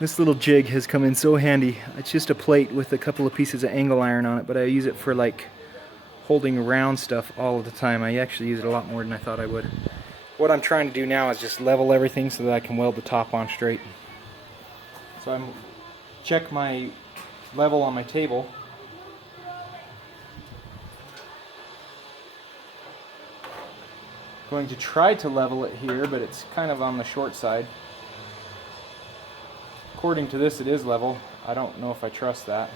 This little jig has come in so handy. It's just a plate with a couple of pieces of angle iron on it, but I use it for like holding around stuff all of the time. I actually use it a lot more than I thought I would. What I'm trying to do now is just level everything so that I can weld the top on straight. So I'm check my level on my table. Going to try to level it here, but it's kind of on the short side. According to this, it is level. I don't know if I trust that.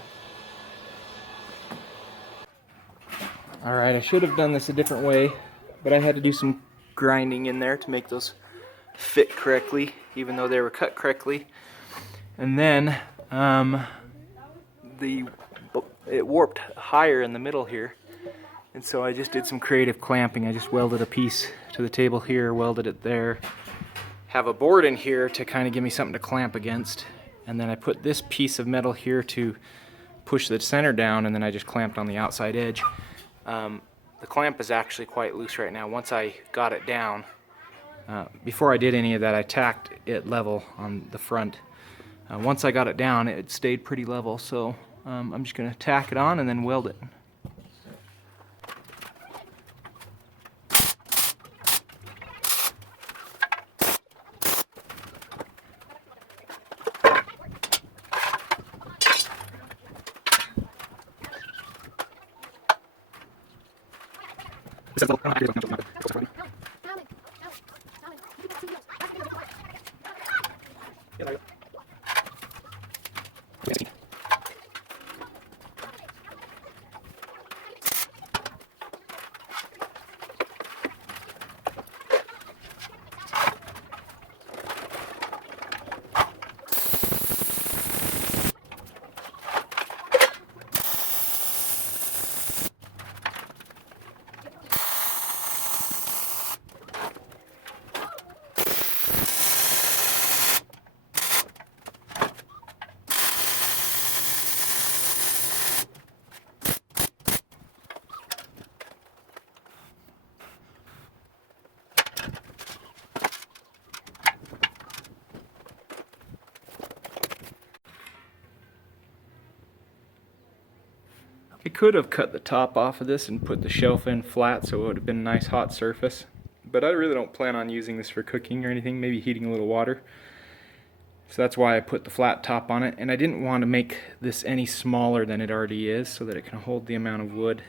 Alright, I should have done this a different way, but I had to do some grinding in there to make those fit correctly, even though they were cut correctly. And then it warped higher in the middle here, and so I just did some creative clamping. I just welded a piece to the table here, welded it there, have a board in here to kind of give me something to clamp against, and then I put this piece of metal here to push the center down, and then I just clamped on the outside edge. The clamp is actually quite loose right now. Once I got it down, before I did any of that, I tacked it level on the front. Once I got it down, it stayed pretty level, so I'm just going to tack it on and then weld it. I could have cut the top off of this and put the shelf in flat so it would have been a nice hot surface, but I really don't plan on using this for cooking or anything, maybe heating a little water. So that's why I put the flat top on it, and I didn't want to make this any smaller than it already is so that it can hold the amount of wood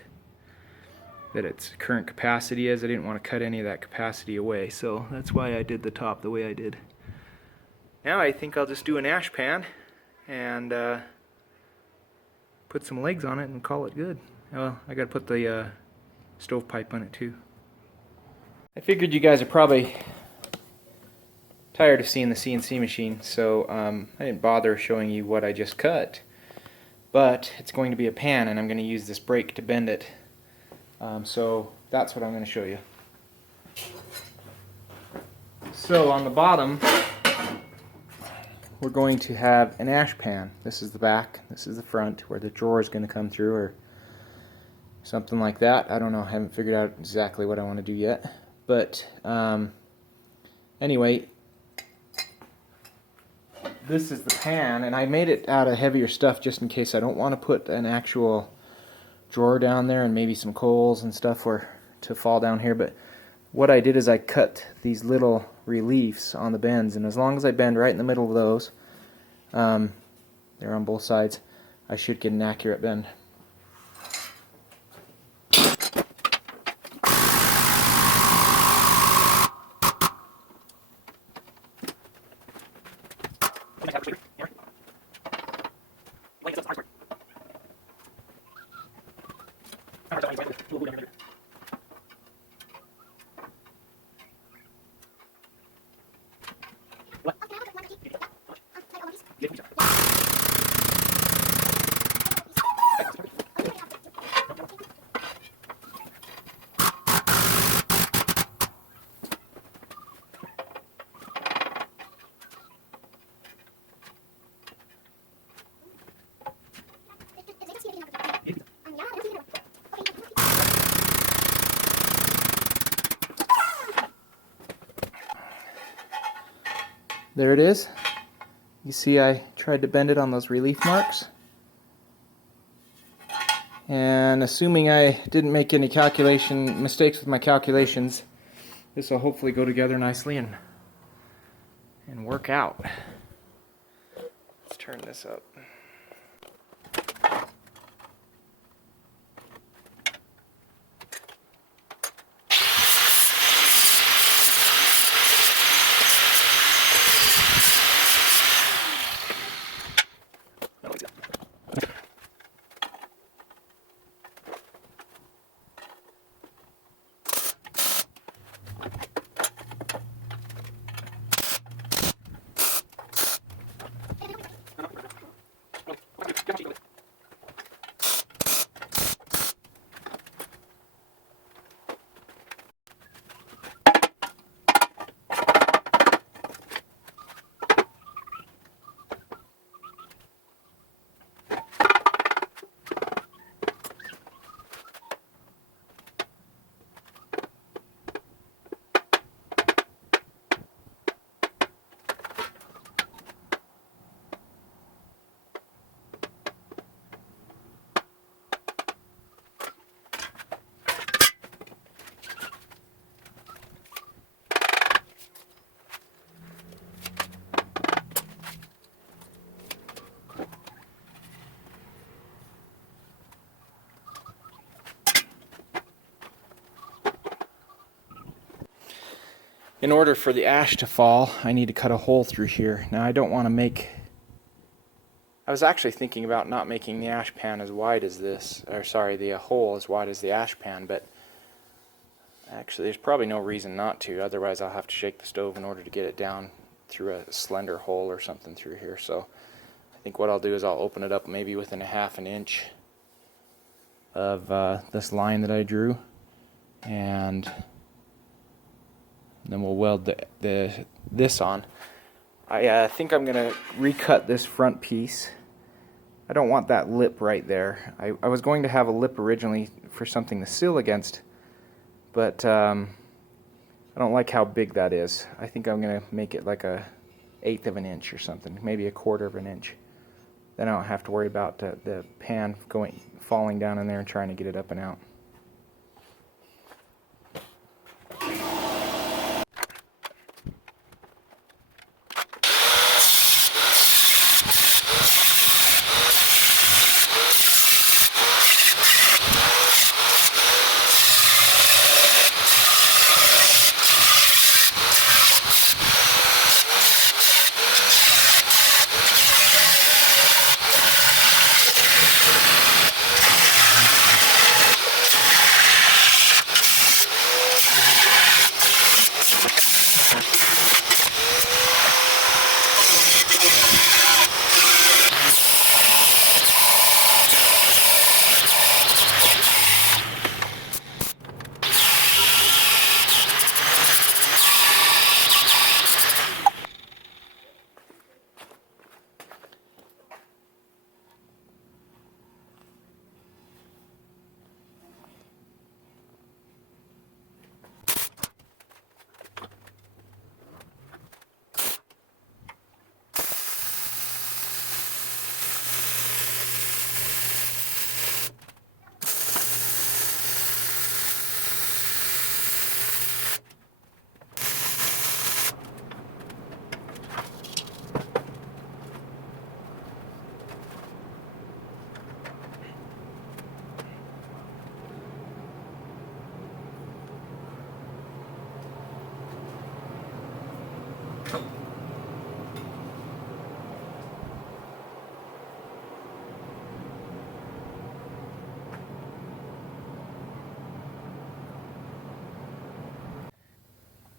that its current capacity is. I didn't want to cut any of that capacity away, so that's why I did the top the way I did. Now I think I'll just do an ash pan and put some legs on it and call it good. Well, I gotta put the stovepipe on it too. I figured you guys are probably tired of seeing the CNC machine, so I didn't bother showing you what I just cut. But it's going to be a pan, and I'm going to use this brake to bend it. So that's what I'm going to show you. So on the bottom, we're going to have an ash pan. This is the back, this is the front, where the drawer is going to come through, or something like that. I don't know, I haven't figured out exactly what I want to do yet. But anyway, this is the pan, and I made it out of heavier stuff just in case I don't want to put an actual drawer down there and maybe some coals and stuff to fall down here. But what I did is I cut these little reliefs on the bends, and as long as I bend right in the middle of those, they're on both sides, I should get an accurate bend. There it is. You see I tried to bend it on those relief marks. And assuming I didn't make any mistakes with my calculations, this will hopefully go together nicely and work out. Let's turn this up. In order for the ash to fall, I need to cut a hole through here. Now I don't want to I was actually thinking about not making the ash pan as wide as this, or sorry, the hole as wide as the ash pan, but actually there's probably no reason not to. Otherwise I'll have to shake the stove in order to get it down through a slender hole or something through here. So I think what I'll do is I'll open it up maybe within a half an inch of this line that I drew, and then we'll weld this on. I think I'm going to recut this front piece. I don't want that lip right there. I was going to have a lip originally for something to seal against, but I don't like how big that is. I think I'm going to make it like a 1/8 of an inch or something, maybe a 1/4 of an inch. Then I don't have to worry about the pan falling down in there and trying to get it up and out.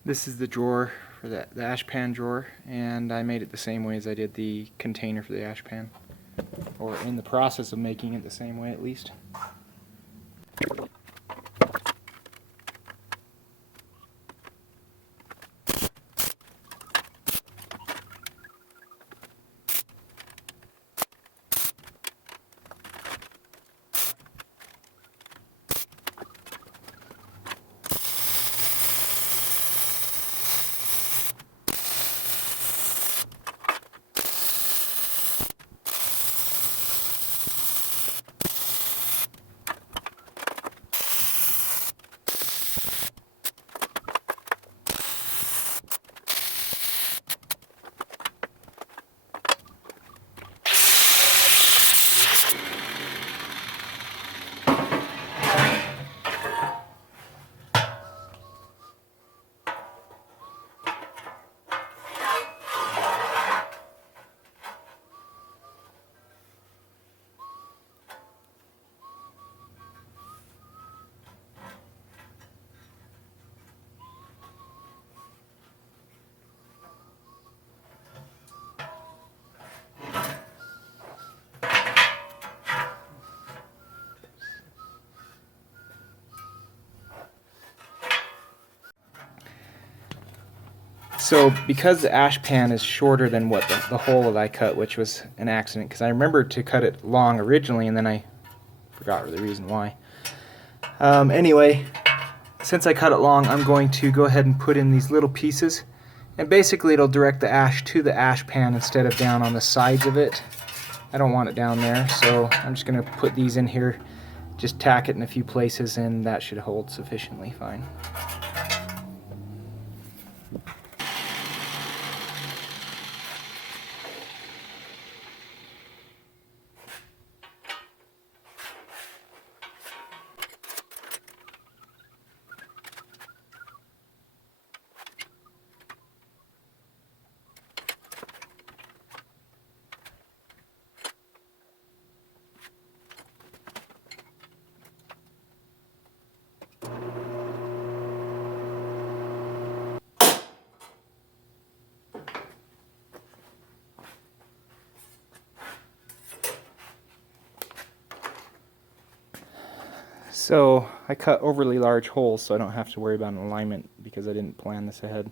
This is the drawer for the ash pan drawer, and I made it the same way as I did the container for the ash pan, or in the process of making it the same way at least. So because the ash pan is shorter than what the hole that I cut, which was an accident, because I remembered to cut it long originally and then I forgot the reason why. Anyway, since I cut it long, I'm going to go ahead and put in these little pieces, and basically it'll direct the ash to the ash pan instead of down on the sides of it. I don't want it down there, so I'm just going to put these in here, just tack it in a few places, and that should hold sufficiently fine. So I cut overly large holes so I don't have to worry about an alignment because I didn't plan this ahead.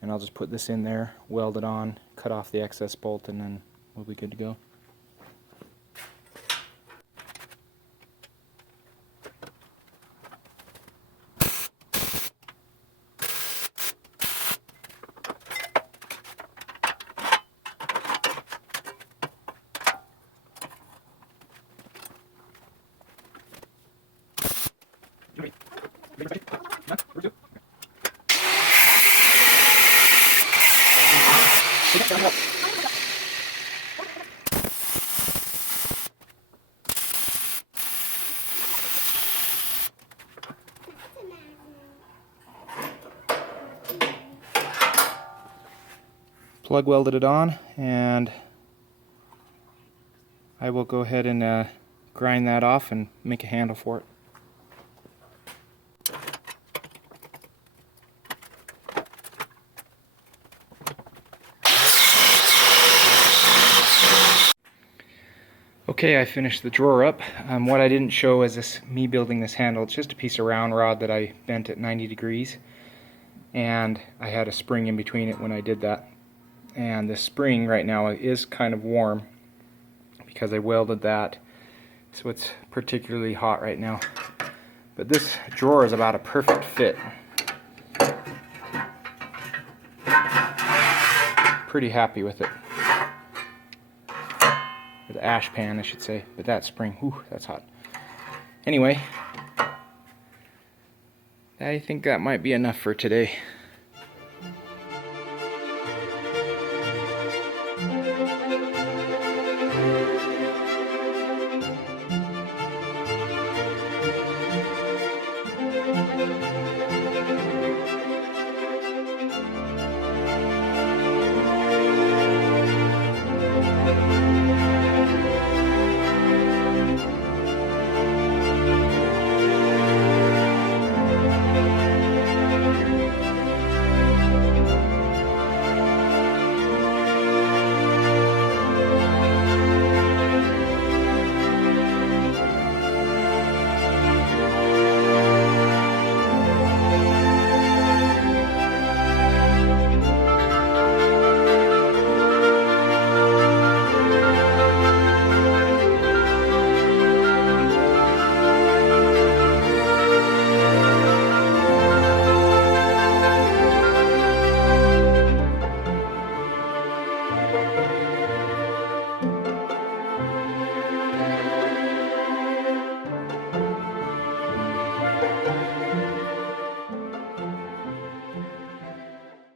And I'll just put this in there, weld it on, cut off the excess bolt, and then we'll be good to go. Plug welded it on, and I will go ahead and grind that off and make a handle for it. Okay, I finished the drawer up. What I didn't show is me building this handle. It's just a piece of round rod that I bent at 90 degrees, and I had a spring in between it when I did that. And the spring right now is kind of warm because I welded that, so it's particularly hot right now. But this drawer is about a perfect fit. Pretty happy with it. The ash pan, I should say, but that spring, whew, that's hot. Anyway, I think that might be enough for today.